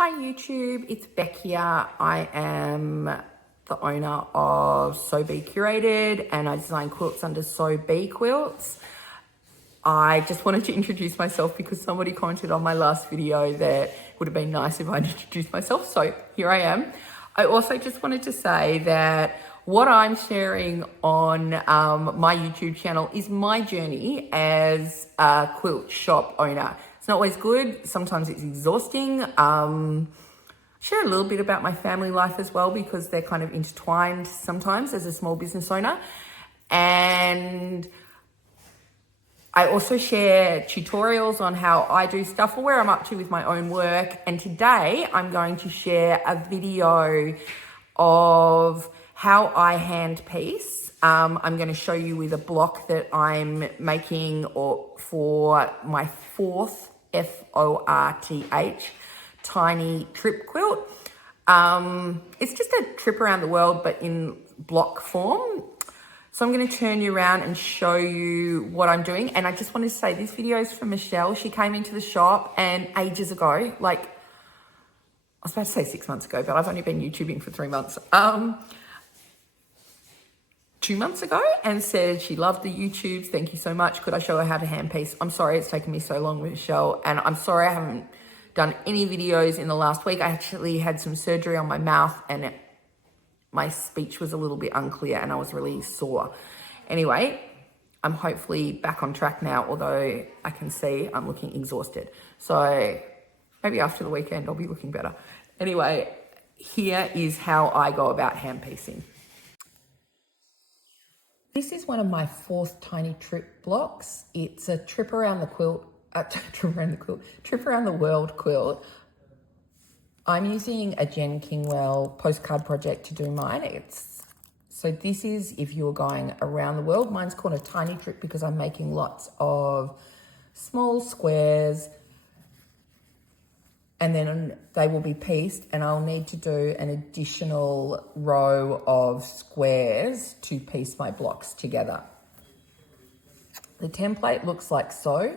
Hi YouTube, it's Beck here. I am the owner of Sewbecurated and I design quilts under Sew Bee Quilts. I just wanted to introduce myself because somebody commented on my last video that it would have been nice if I'd introduced myself, so here I am. I also just wanted to say that what I'm sharing on my YouTube channel is my journey as a quilt shop owner. It's not always good, sometimes it's exhausting. Share a little bit about my family life as well because they're kind of intertwined sometimes as a small business owner. And I also share tutorials on how I do stuff or where I'm up to with my own work. And today I'm going to share a video of how I hand piece. I'm going to show you with a block that I'm making for my fourth FORTH tiny trip quilt. It's just a trip around the world, but in block form. So I'm going to turn you around and show you what I'm doing. And I just wanted to say this video is from Michelle. She came into the shop and ages ago, like I was about to say 6 months ago, but I've only been YouTubing for 3 months. 2 months ago, and said she loved the YouTubes. Thank you so much. Could I show her how to hand piece? I'm sorry it's taken me so long, Michelle. And I'm sorry I haven't done any videos in the last week. I actually had some surgery on my mouth and my speech was a little bit unclear and I was really sore. Anyway, I'm hopefully back on track now, although I can see I'm looking exhausted. So maybe after the weekend, I'll be looking better. Anyway, here is how I go about hand piecing. This is one of my fourth tiny trip blocks. It's a trip around the quilt, trip around the world quilt. I'm using a Jen Kingwell postcard project to do mine. So this is if you're going around the world. Mine's called a tiny trip because I'm making lots of small squares and then they will be pieced and I'll need to do an additional row of squares to piece my blocks together. The template looks like so.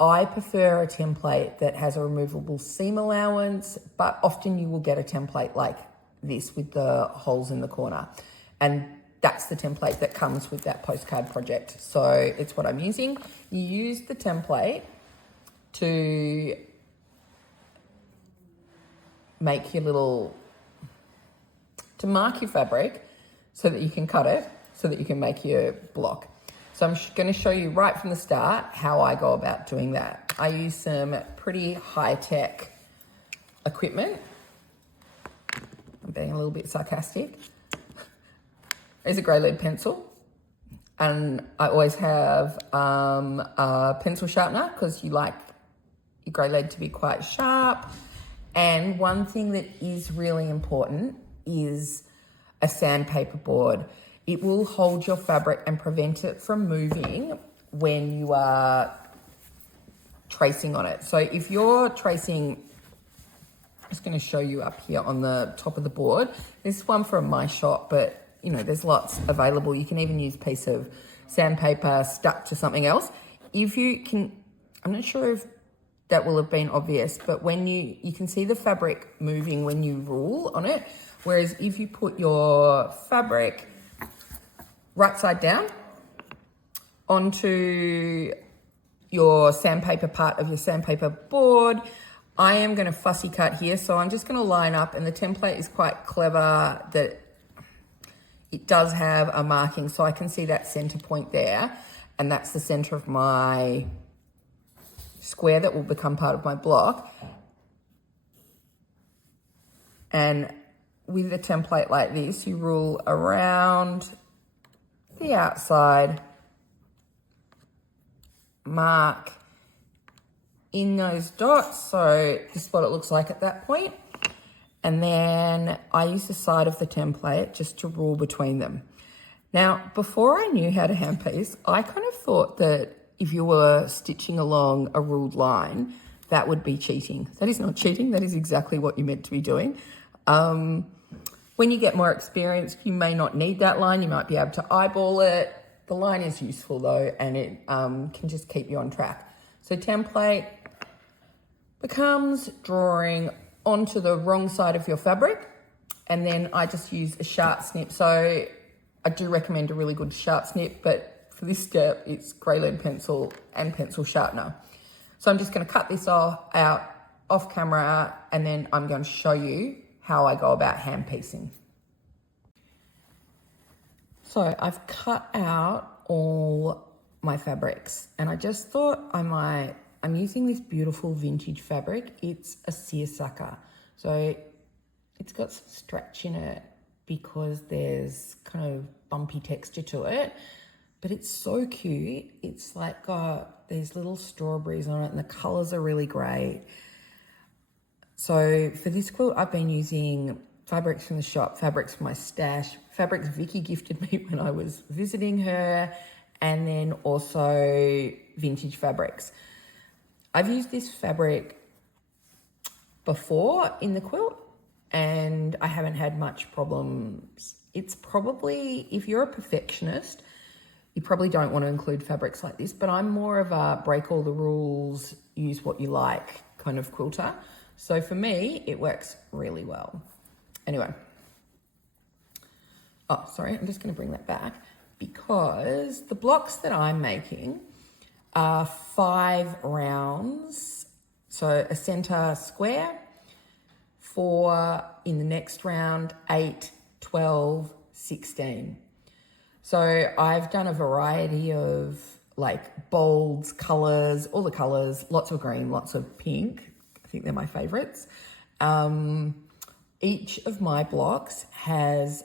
I prefer a template that has a removable seam allowance, but often you will get a template like this with the holes in the corner. And that's the template that comes with that postcard project. So it's what I'm using. You use the template to make your to mark your fabric so that you can cut it, so that you can make your block. So I'm going to show you right from the start how I go about doing that. I use some pretty high-tech equipment. I'm being a little bit sarcastic. There's a grey lead pencil. And I always have a pencil sharpener because you like your grey lead to be quite sharp. And one thing that is really important is a sandpaper board. It will hold your fabric and prevent it from moving when you are tracing on it. So if you're tracing, I'm just going to show you up here on the top of the board. This is one from my shop, but you know, there's lots available. You can even use a piece of sandpaper stuck to something else. If you can, I'm not sure if that will have been obvious, but when you can see the fabric moving when you rule on it. Whereas if you put your fabric right side down onto your sandpaper part of your sandpaper board, I am going to fussy cut here. So I'm just going to line up, and the template is quite clever that it does have a marking. So I can see that center point there, and that's the center of my square that will become part of my block. And with a template like this, you rule around the outside, mark in those dots. So this is what it looks like at that point. And then I use the side of the template just to rule between them. Now, before I knew how to hand piece, I kind of thought that if you were stitching along a ruled line, that would be cheating. That is not cheating. That is exactly what you're meant to be doing. When you get more experience, you may not need that line. You might be able to eyeball it. The line is useful though, and it can just keep you on track. So template becomes drawing onto the wrong side of your fabric, and then I just use a sharp snip. So I do recommend a really good sharp snip, but for this step, it's grey lead pencil and pencil sharpener. So I'm just going to cut this out off camera, and then I'm going to show you how I go about hand piecing. So I've cut out all my fabrics, and I just thought I'm using this beautiful vintage fabric. It's a seersucker. So it's got some stretch in it because there's kind of bumpy texture to it, but it's so cute. It's like got these little strawberries on it, and the colors are really great. So for this quilt, I've been using fabrics from the shop, fabrics from my stash, fabrics Vicky gifted me when I was visiting her, and then also vintage fabrics. I've used this fabric before in the quilt, and I haven't had much problems. It's probably, if you're a perfectionist, you probably don't want to include fabrics like this, but I'm more of a break all the rules, use what you like kind of quilter. So for me, it works really well. Anyway, oh, sorry, I'm just going to bring that back because the blocks that I'm making are 5 rounds. So a center square, 4 in the next round, 8, 12, 16. So I've done a variety of like bolds, colors, all the colors, lots of green, lots of pink. I think they're my favorites. Each of my blocks has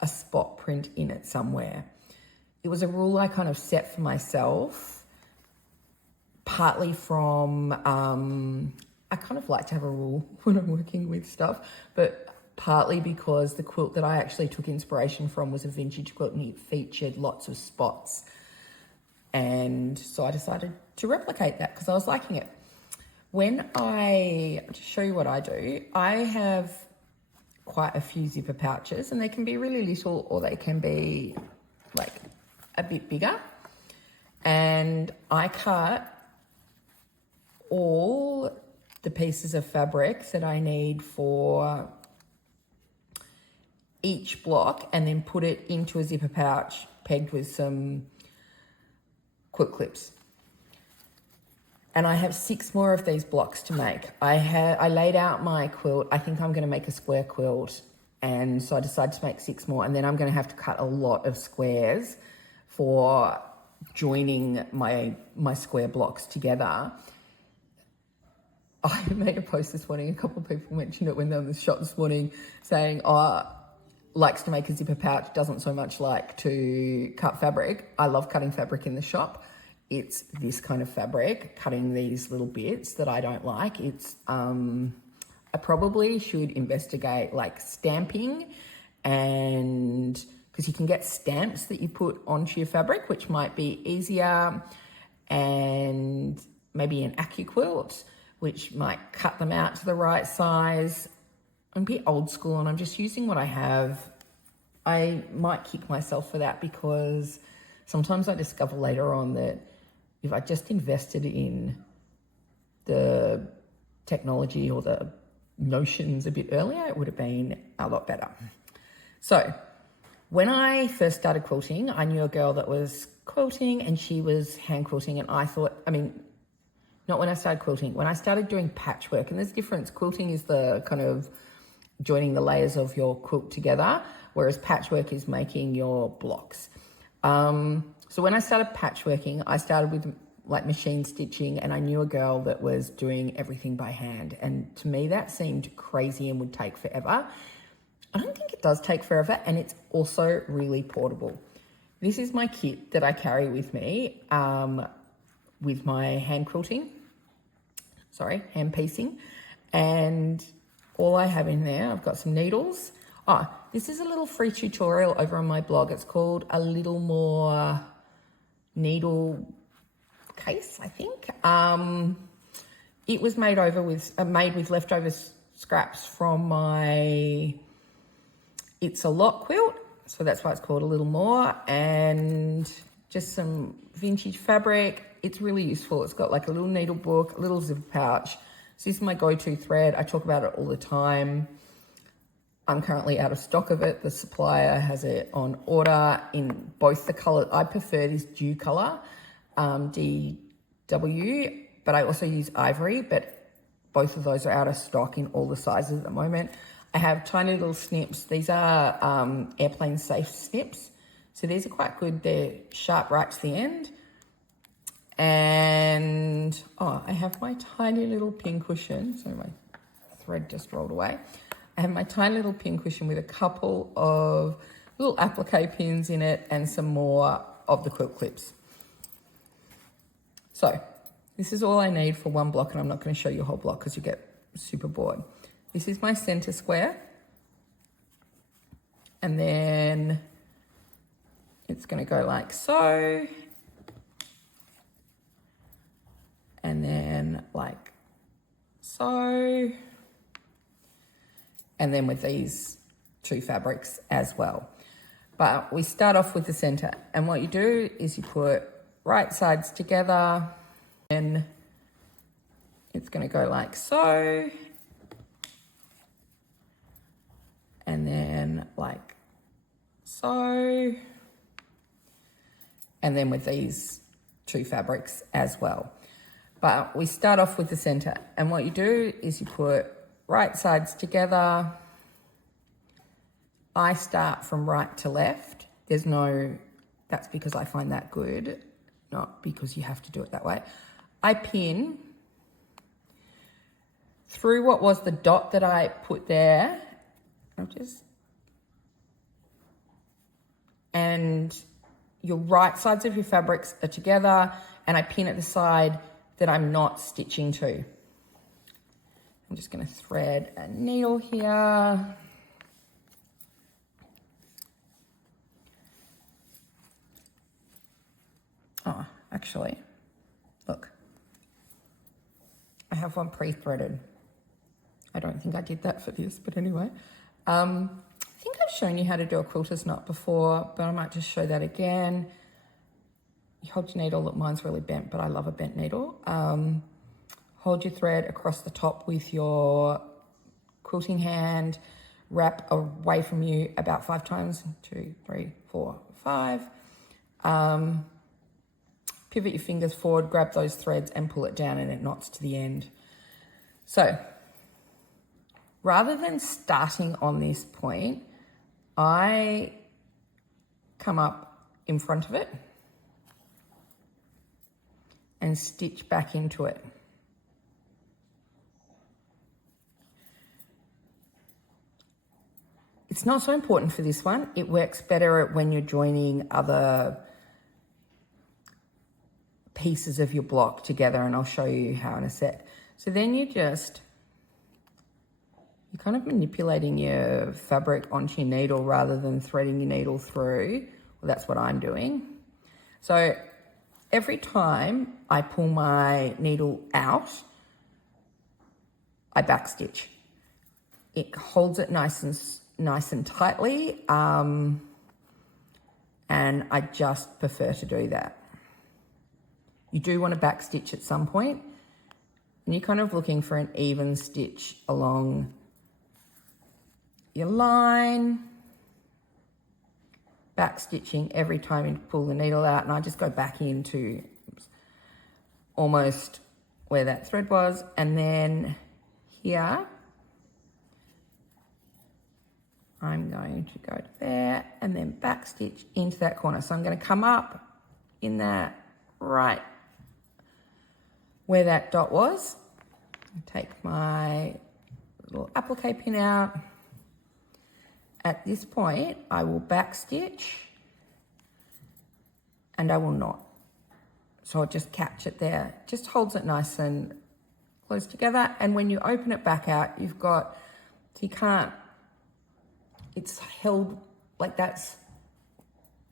a spot print in it somewhere. It was a rule I kind of set for myself, partly from, I kind of like to have a rule when I'm working with stuff, but partly because the quilt that I actually took inspiration from was a vintage quilt and it featured lots of spots. And so I decided to replicate that because I was liking it. To show you what I do, I have quite a few zipper pouches, and they can be really little or they can be like a bit bigger. And I cut all the pieces of fabric that I need for each block and then put it into a zipper pouch pegged with some quilt clips. And I have 6 more of these blocks to make. I laid out my quilt. I think I'm going to make a square quilt. And so I decided to make 6 more. And then I'm going to have to cut a lot of squares for joining my square blocks together. I made a post this morning. A couple of people mentioned it when they were in the shop this morning saying, likes to make a zipper pouch, doesn't so much like to cut fabric. I love cutting fabric in the shop. It's this kind of fabric, cutting these little bits that I don't like. I probably should investigate like stamping, and because you can get stamps that you put onto your fabric, which might be easier, and maybe an AccuQuilt, which might cut them out to the right size. I'm a bit old school and I'm just using what I have. I might kick myself for that because sometimes I discover later on that if I just invested in the technology or the notions a bit earlier, it would have been a lot better. So when I first started quilting, I knew a girl that was quilting and she was hand quilting, and I thought, not when I started quilting, when I started doing patchwork, and there's a difference. Quilting is the kind of joining the layers of your quilt together, whereas patchwork is making your blocks. So when I started patchworking, I started with like machine stitching, and I knew a girl that was doing everything by hand. And to me, that seemed crazy and would take forever. I don't think it does take forever, and it's also really portable. This is my kit that I carry with me with my hand piecing. And all I have in there, I've got some needles. This is a little free tutorial over on my blog. It's called A Little More Needle Case, I think. It was made with leftover scraps from my It's a Lot quilt. So that's why it's called A Little More, and just some vintage fabric. It's really useful. It's got like a little needle book, a little zipper pouch, So this is my go-to thread. I talk about it all the time. I'm currently out of stock of it. The supplier has it on order in both the color. I prefer this dew color, DW, but I also use ivory, but both of those are out of stock in all the sizes at the moment. I have tiny little snips. These are airplane safe snips. So these are quite good. They're sharp right to the end. And, I have my tiny little pincushion. Sorry, my thread just rolled away. I have my tiny little pincushion with a couple of little applique pins in it and some more of the quilt clips. So this is all I need for one block, and I'm not going to show you a whole block because you get super bored. This is my center square. And then it's going to go like so. And then like so. And then with these two fabrics as well. But we start off with the center. And what you do is you put right sides together, and it's going to go like so. And then like so. And then with these two fabrics as well. But we start off with the center. And what you do is you put right sides together. I start from right to left. That's because I find that good, not because you have to do it that way. I pin through what was the dot that I put there. And your right sides of your fabrics are together, and I pin at the side that I'm not stitching to. I'm just going to thread a needle here. Oh, actually, look. I have one pre-threaded. I don't think I did that for this, but anyway. I think I've shown you how to do a quilter's knot before, but I might just show that again. You hold your needle. Look, mine's really bent, but I love a bent needle. Hold your thread across the top with your quilting hand, wrap away from you about 5 times, 2, 3, 4, 5. Pivot your fingers forward, grab those threads and pull it down, and it knots to the end. So rather than starting on this point, I come up in front of it and stitch back into it. It's not so important for this one. It works better when you're joining other pieces of your block together, and I'll show you how in a sec. So then you're kind of manipulating your fabric onto your needle rather than threading your needle through. Well, that's what I'm doing. So every time I pull my needle out, I backstitch. It holds it nice and tightly, and I just prefer to do that. You do want to backstitch at some point, and you're kind of looking for an even stitch along your line, backstitching every time you pull the needle out, and I just go back into almost where that thread was, and then here I'm going to go to there and then backstitch into that corner. So I'm going to come up in that right where that dot was, take my little applique pin out. At this point, I will backstitch and I will knot. So I'll just catch it there. Just holds it nice and close together. And when you open it back out, you've got, so you can't, it's held like that's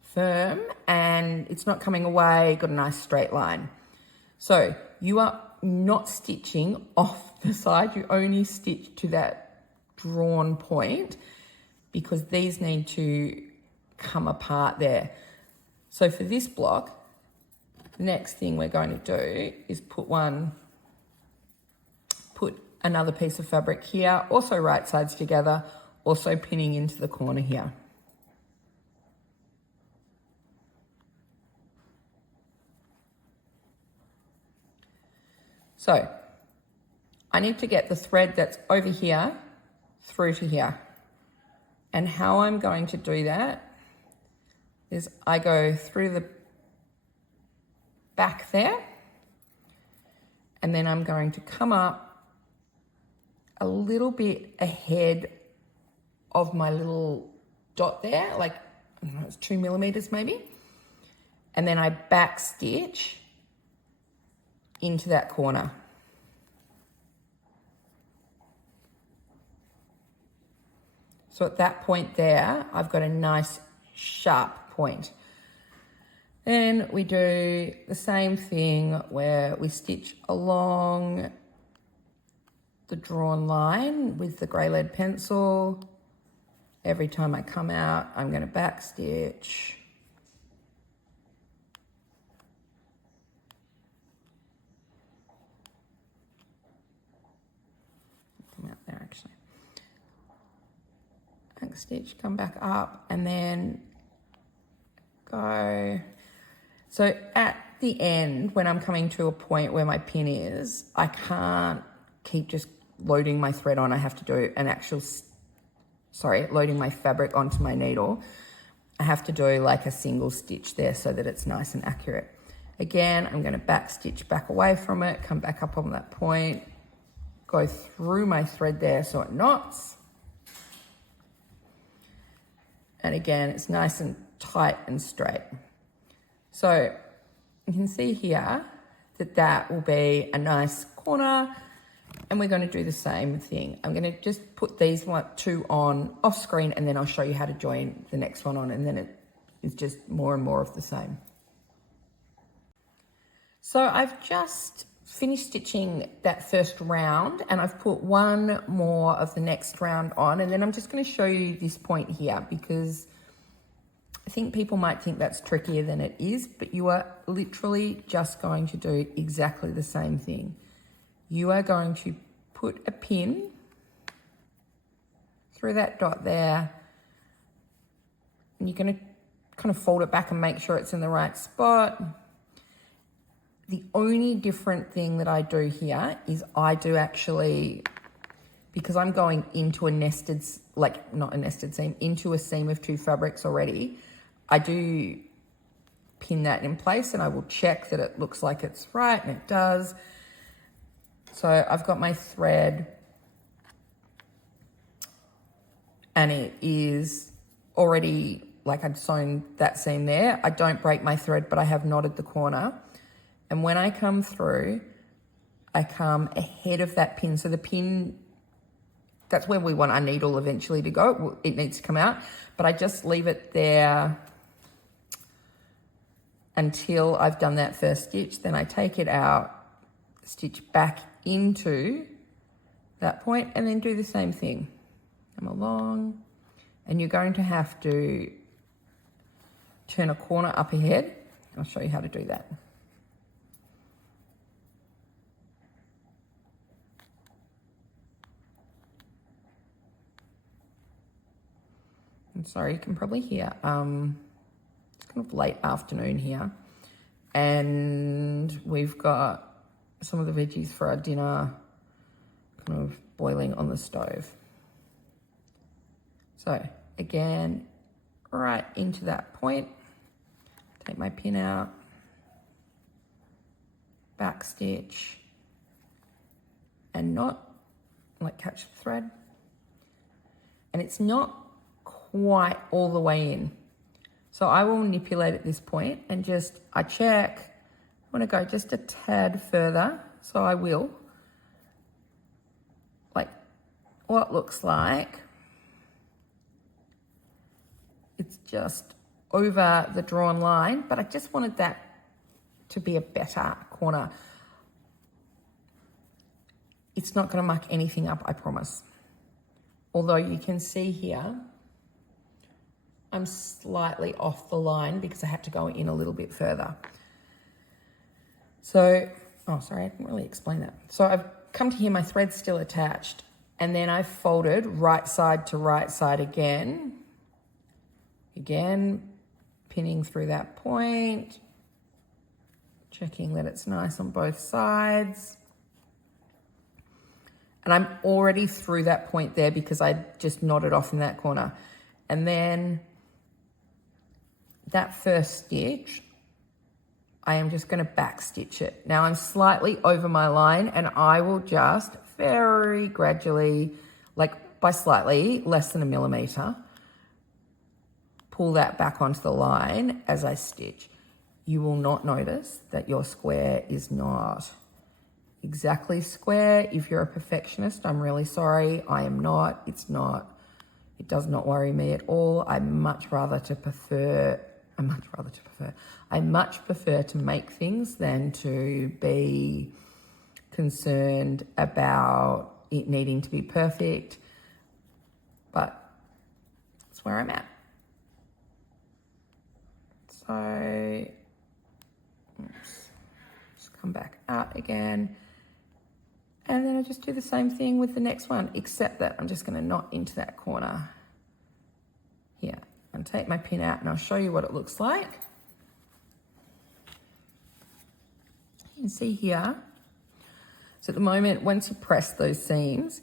firm and it's not coming away, got a nice straight line. So you are not stitching off the side, you only stitch to that drawn point because these need to come apart there. So for this block, the next thing we're going to do is put another piece of fabric here, also right sides together, also pinning into the corner here. So I need to get the thread that's over here through to here. And how I'm going to do that is I go through the back there, and then I'm going to come up a little bit ahead of my little dot there, like, I don't know, it's 2 millimeters maybe. And then I back stitch into that corner. So at that point there, I've got a nice sharp point. Then we do the same thing where we stitch along the drawn line with the grey lead pencil. Every time I come out, I'm going to back stitch. Come out there actually. Back stitch, come back up, and then go. So at the end, when I'm coming to a point where my pin is, I can't keep just loading my thread on. I have to do an actual, loading my fabric onto my needle. I have to do like a single stitch there so that it's nice and accurate. Again, I'm going to back stitch back away from it, come back up on that point, go through my thread there so it knots. And again, it's nice and tight and straight. So you can see here that that will be a nice corner, and we're going to do the same thing. I'm going to just put these two on off screen, and then I'll show you how to join the next one on, and then it is just more and more of the same. So I've just finished stitching that first round, and I've put one more of the next round on, and then I'm just going to show you this point here because I think people might think that's trickier than it is, but you are literally just going to do exactly the same thing. You are going to put a pin through that dot there, and you're going to kind of fold it back and make sure it's in the right spot. The only different thing that I do here is I do actually, because I'm going into a nested, like not a nested seam, into a seam of 2 fabrics already, I do pin that in place, and I will check that it looks like it's right, and it does. So I've got my thread, and it is already, like I'd sewn that seam there. I don't break my thread, but I have knotted the corner. And when I come through, I come ahead of that pin. So the pin, that's where we want our needle eventually to go. It needs to come out, but I just leave it there until I've done that first stitch. Then I take it out, stitch back into that point, and then do the same thing. Come along, and you're going to have to turn a corner up ahead. I'll show you how to do that. I'm sorry, you can probably hear, it's kind of late afternoon here, and we've got some of the veggies for our dinner kind of boiling on the stove. So again, right into that point, take my pin out, back stitch, and knot, like catch the thread. And it's not quite all the way in. So I will manipulate at this point and just, I check, I want to go just a tad further. So I will, like what looks like it's just over the drawn line, but I just wanted that to be a better corner. It's not going to muck anything up, I promise. Although you can see here, I'm slightly off the line because I had to go in a little bit further. So, oh, sorry, I didn't really explain that. So I've come to here, my thread's still attached. And then I've folded right side to right side again. Again, pinning through that point. Checking that it's nice on both sides. And I'm already through that point there because I just knotted off in that corner. And then that first stitch, I am just going to back stitch it. Now I'm slightly over my line, and I will just very gradually, like by slightly less than a millimeter, pull that back onto the line as I stitch. You will not notice that your square is not exactly square. If you're a perfectionist, I'm really sorry. I am not. It's not. It does not worry me at all. I much prefer to make things than to be concerned about it needing to be perfect. But that's where I'm at. So, oops, just come back out again. And then I just do the same thing with the next one, except that I'm just going to knot into that corner here and take my pin out, and I'll show you what it looks like. You can see here. So at the moment, once you press those seams,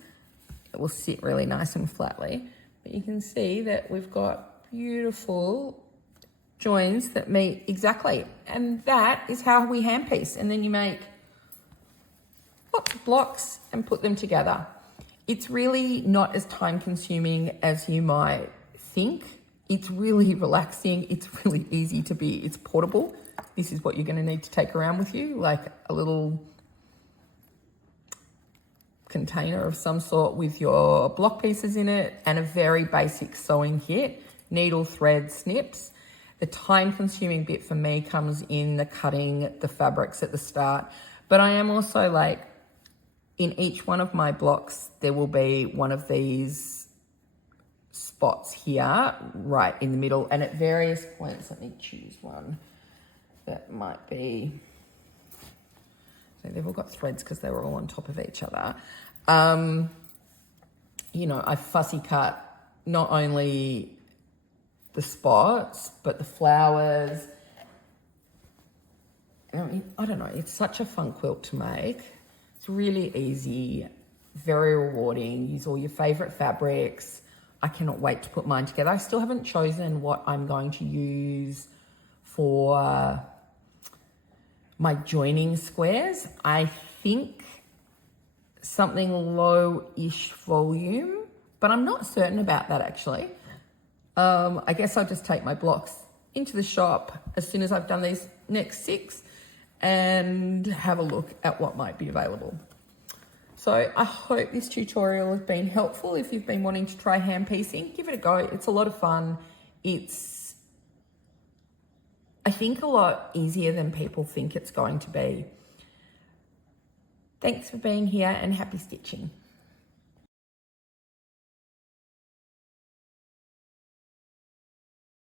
it will sit really nice and flatly. But you can see that we've got beautiful joins that meet exactly. And that is how we hand piece. And then you make lots of blocks and put them together. It's really not as time consuming as you might think. It's really relaxing. It's really easy to be. It's portable. This is what you're going to need to take around with you, like a little container of some sort with your block pieces in it, and a very basic sewing kit, needle, thread, snips. The time consuming bit for me comes in the cutting the fabrics at the start. But I am also like, in each one of my blocks, there will be one of these spots here, right in the middle. And at various points, let me choose one that might be, so they've all got threads because they were all on top of each other. You know, I fussy cut not only the spots, but the flowers. I mean, I don't know, it's such a fun quilt to make. It's really easy, very rewarding. Use all your favorite fabrics. I cannot wait to put mine together. I still haven't chosen what I'm going to use for my joining squares. I think something low-ish volume, but I'm not certain about that actually. I guess I'll just take my blocks into the shop as soon as I've done these next 6 and have a look at what might be available. So I hope this tutorial has been helpful. If you've been wanting to try hand piecing, give it a go. It's a lot of fun. It's, I think, a lot easier than people think it's going to be. Thanks for being here and happy stitching.